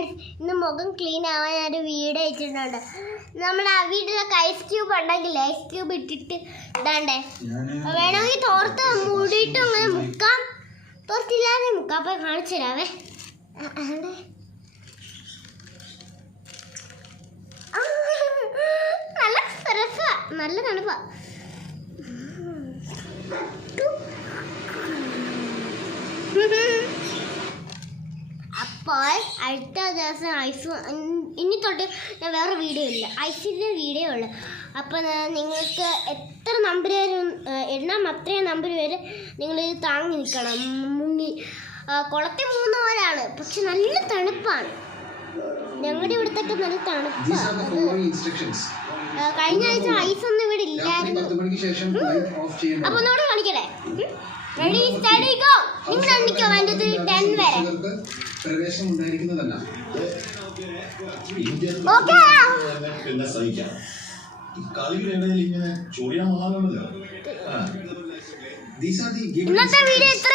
Friends, ഇന്ന് മുഖം clean ആവാൻ ഞാൻ ഒരു വീഡിയോ ഇട്ടിട്ടുണ്ട്. നമ്മുടെ ആ വീട്ടിലൊക്കെ ഐസ് ക്യൂബ് ഉണ്ടെങ്കിൽ ഐസ് ക്യൂബ് ഇട്ടിട്ട് ഇതാണ്ടേ വേണമെങ്കിൽ തോർത്ത് മൂടിയിട്ട് അങ്ങനെ മുക്കാം. തോർത്തില്ലാതെ മുക്കാം. അപ്പം കാണിച്ചു തരാവേ. നല്ല രസാ, നല്ല തണുപ്പാ. അപ്പോൾ അടുത്ത ദിവസം ഐസ് ഇനി തൊട്ട് ഞാൻ വേറെ വീഡിയോ ഇല്ല, ഐസിൻ്റെ വീഡിയോ ഉള്ളു. അപ്പോൾ നിങ്ങൾക്ക് എത്ര നമ്പർ വരെ എണ്ണാം അത്രയും നമ്പർ വരെ നിങ്ങൾ താങ്ങി നിൽക്കണം. മുങ്ങി കുളത്തിൽ മുങ്ങുന്നവരാണ്, പക്ഷെ നല്ല തണുപ്പാണ്. ഞങ്ങളുടെ ഇവിടുത്തെ നല്ല തണുപ്പാണ്. കഴിഞ്ഞ ആഴ്ച ഐസൊന്നും ഇവിടെ ഇല്ലായിരുന്നു. അപ്പോൾ ഒന്നുകൂടെ കാണിക്കട്ടെ. Ready steady go. നിങ്ങൾ എണ്ണിക്കോ 1 2 3 10 വരെ. പ്രവേശനം ഉണ്ടായിരിക്കുന്നതല്ല. പിന്നെ സഹിക്കാം. കളിയുടെ ഇടയിൽ ഇങ്ങനെ ചൊറിയാൻ വന്നാലോ. ഇന്നത്തെ വീഡിയോ ഇത്ര